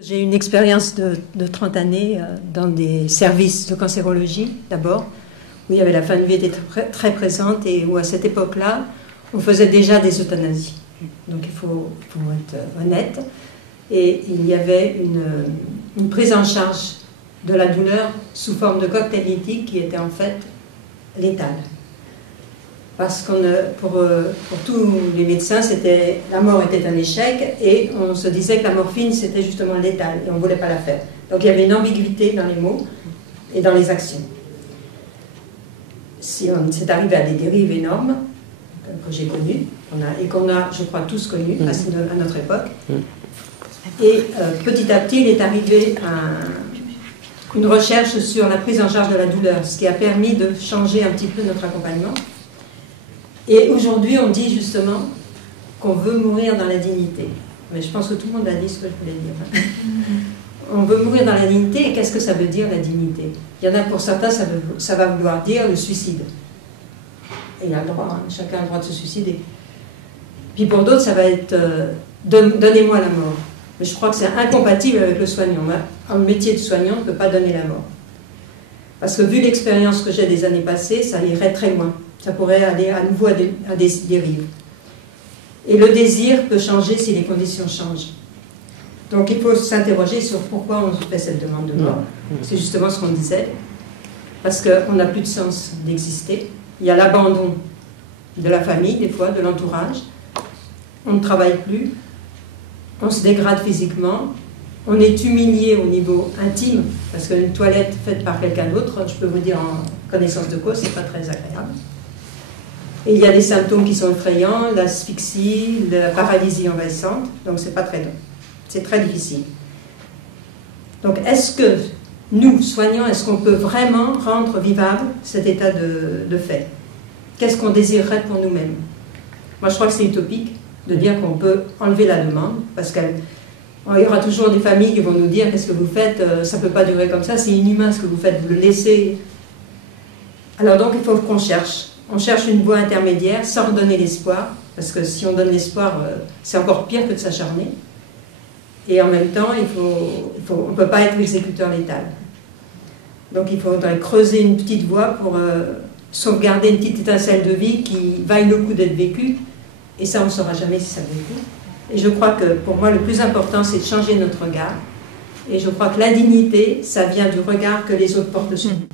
J'ai une expérience de 30 années dans des services de cancérologie d'abord, où il y avait la fin de vie était très présente et où à cette époque-là, on faisait déjà des euthanasies. Donc il faut être honnête. Et il y avait une prise en charge de la douleur sous forme de cocktail éthylique qui était en fait létale. Parce que pour tous les médecins, la mort était un échec et on se disait que la morphine c'était justement létale et on ne voulait pas la faire. Donc il y avait une ambiguïté dans les mots et dans les actions. Si on s'est arrivé à des dérives énormes que j'ai connues et qu'on a, je crois, tous connues à notre époque. Et petit à petit, il est arrivé une recherche sur la prise en charge de la douleur, ce qui a permis de changer un petit peu notre accompagnement. Et aujourd'hui, on dit justement qu'on veut mourir dans la dignité. Mais je pense que tout le monde a dit ce que je voulais dire. On veut mourir dans la dignité, et qu'est-ce que ça veut dire la dignité? Il y en a pour certains, ça va vouloir dire le suicide. Et il a le droit, chacun a le droit de se suicider. Puis pour d'autres, ça va être donnez-moi la mort. Mais je crois que c'est incompatible avec le soignant. En métier de soignant, on ne peut pas donner la mort. Parce que vu l'expérience que j'ai des années passées, ça irait très loin. Ça pourrait aller à nouveau à des dérives. Et le désir peut changer si les conditions changent. Donc il faut s'interroger sur pourquoi on fait cette demande de mort. C'est justement ce qu'on disait. Parce qu'on n'a plus de sens d'exister. Il y a l'abandon de la famille, des fois, de l'entourage. On ne travaille plus. On se dégrade physiquement. On est humilié au niveau intime. Parce qu'une toilette faite par quelqu'un d'autre, je peux vous dire en connaissance de cause, c'est pas très agréable. Et il y a des symptômes qui sont effrayants, l'asphyxie, la paralysie envahissante, donc c'est pas très long. C'est très difficile. Donc est-ce que nous, soignants, est-ce qu'on peut vraiment rendre vivable cet état de fait? Qu'est-ce qu'on désirerait pour nous-mêmes? Moi je crois que c'est utopique de dire qu'on peut enlever la demande, parce qu'il y aura toujours des familles qui vont nous dire qu'est-ce que vous faites, ça ne peut pas durer comme ça, c'est inhumain ce que vous faites, vous le laissez. Alors donc il faut qu'on cherche. On cherche une voie intermédiaire sans donner l'espoir, parce que si on donne l'espoir, c'est encore pire que de s'acharner. Et en même temps, on ne peut pas être exécuteur létal. Donc il faudrait creuser une petite voie pour sauvegarder une petite étincelle de vie qui vaille le coup d'être vécue. Et ça, on ne saura jamais si ça vaut le coup. Et je crois que pour moi, le plus important, c'est de changer notre regard. Et je crois que l'indignité, ça vient du regard que les autres portent sur nous.